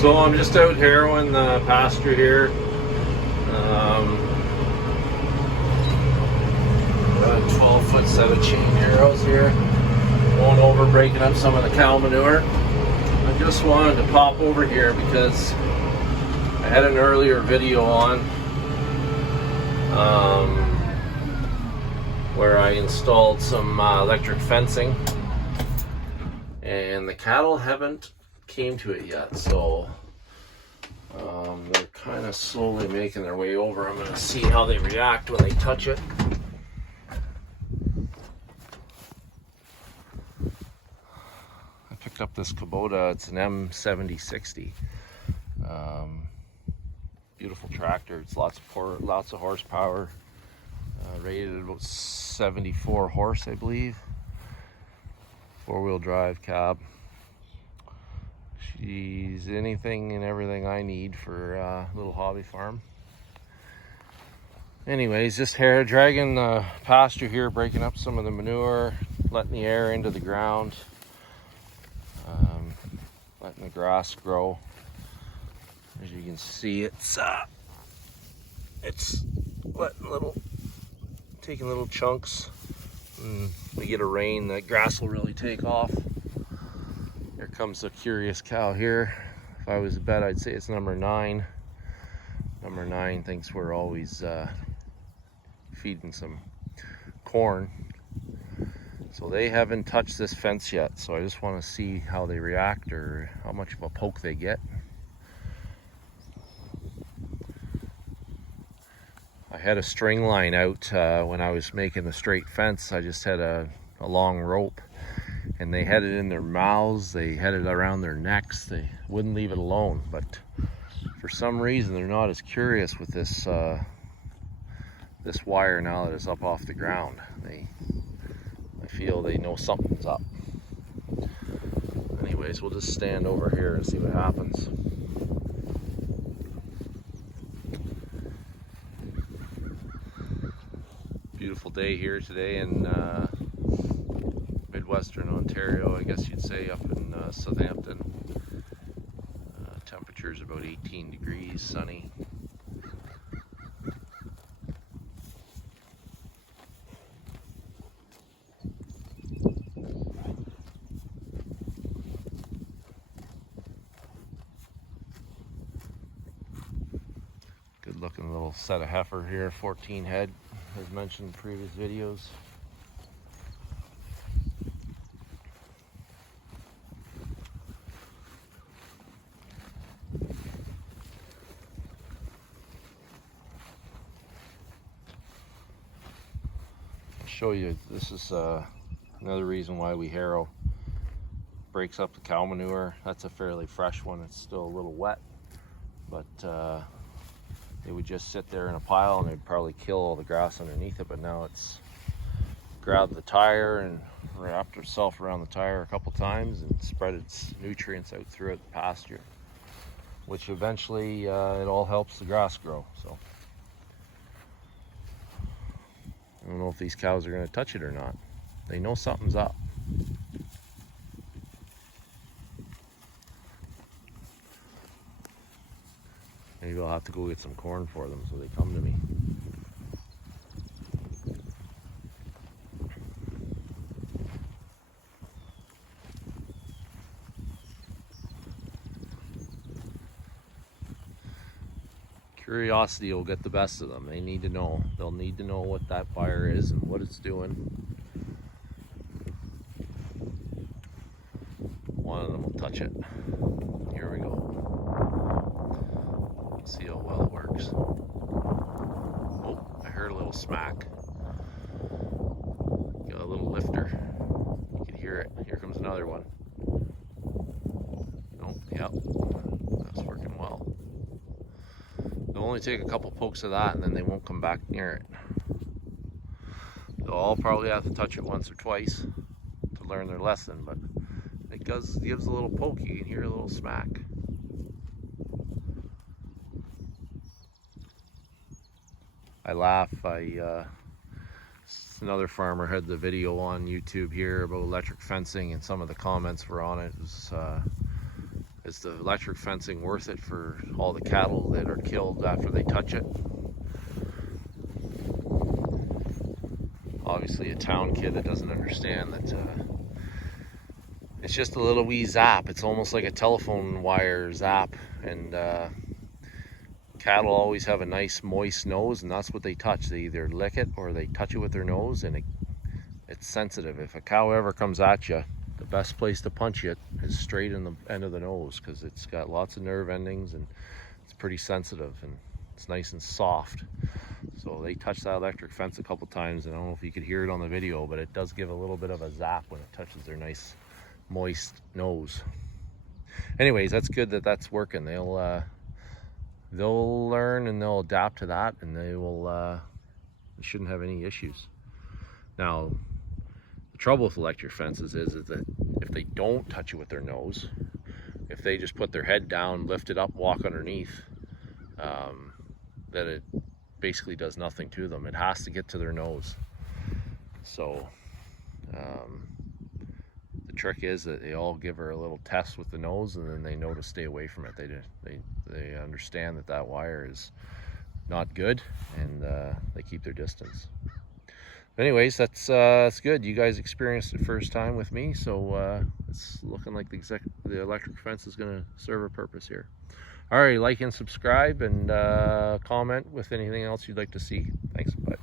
So I'm just out harrowing the pasture here. Got a 12-foot set of chain harrows here. Going over, breaking up some of the cow manure. I just wanted to pop over here because I had an earlier video on where I installed some electric fencing, and the cattle haven't came to it yet, so they're kind of slowly making their way over. I'm going to see how they react when they touch it. I picked up this Kubota. It's an M7060. Beautiful tractor. It's lots of horsepower. Rated about 74 horse, I believe. Four-wheel drive cab. She's anything and everything I need for a little hobby farm. Anyways, just dragging the pasture here, breaking up some of the manure, letting the air into the ground, letting the grass grow. As you can see, it's taking little chunks. And we get a rain, that grass will really take off. Here comes a curious cow here. If I was to bet, I'd say it's number 9. Number 9 thinks we're always feeding some corn. So they haven't touched this fence yet, so I just want to see how they react or how much of a poke they get. I had a string line out when I was making the straight fence. I just had a long rope, and they had it in their mouths, they had it around their necks, they wouldn't leave it alone. But for some reason they're not as curious with this this wire now that it's up off the ground. I feel they know something's up. Anyways, we'll just stand over here and see what happens. Beautiful day here today in Midwestern Ontario, I guess you'd say, up in Southampton. Temperature's about 18 degrees, sunny. Good looking little set of heifer here, 14 head, as mentioned in previous videos. Show you, this is another reason why we harrow. Breaks up the cow manure. That's a fairly fresh one. It's still a little wet, but it would just sit there in a pile and it'd probably kill all the grass underneath it. But now it's grabbed the tire and wrapped itself around the tire a couple times and spread its nutrients out throughout the pasture, which eventually it all helps the grass grow. So I don't know if these cows are going to touch it or not. They know something's up. Maybe I'll have to go get some corn for them so they come to me. Curiosity will get the best of them. They need to know. They'll need to know what that fire is and what it's doing. One of them will touch it. Here we go. See how well it works. Oh, I heard a little smack. Got a little lifter. You can hear it. Here comes another one. Oh, yep. That's working well. They'll only take a couple pokes of that and then they won't come back near it. They'll all probably have to touch it once or twice to learn their lesson, but it gives a little poke. You can hear a little smack. I laugh. Another farmer had the video on YouTube here about electric fencing, and some of the comments were on it. It Is the electric fencing worth it for all the cattle that are killed after they touch it? Obviously a town kid that doesn't understand that it's just a little wee zap. It's almost like a telephone wire zap, and cattle always have a nice moist nose, and that's what they touch. They either lick it or they touch it with their nose, and it's sensitive. If a cow ever comes at you, the best place to punch it is straight in the end of the nose, because it's got lots of nerve endings and it's pretty sensitive and it's nice and soft. So they touch that electric fence a couple times, and I don't know if you could hear it on the video, but it does give a little bit of a zap when it touches their nice moist nose. Anyways, that's good that that's working. They'll learn and they'll adapt to that, and they shouldn't have any issues. Now, the trouble with electric fences is that if they don't touch it with their nose, if they just put their head down, lift it up, walk underneath, that it basically does nothing to them. It has to get to their nose. So the trick is that they all give her a little test with the nose, and then they know to stay away from it. They understand that that wire is not good, and they keep their distance. Anyways, that's good. You guys experienced it first time with me, so it's looking like the electric fence is going to serve a purpose here. All right, like and subscribe, and comment with anything else you'd like to see. Thanks. Bye.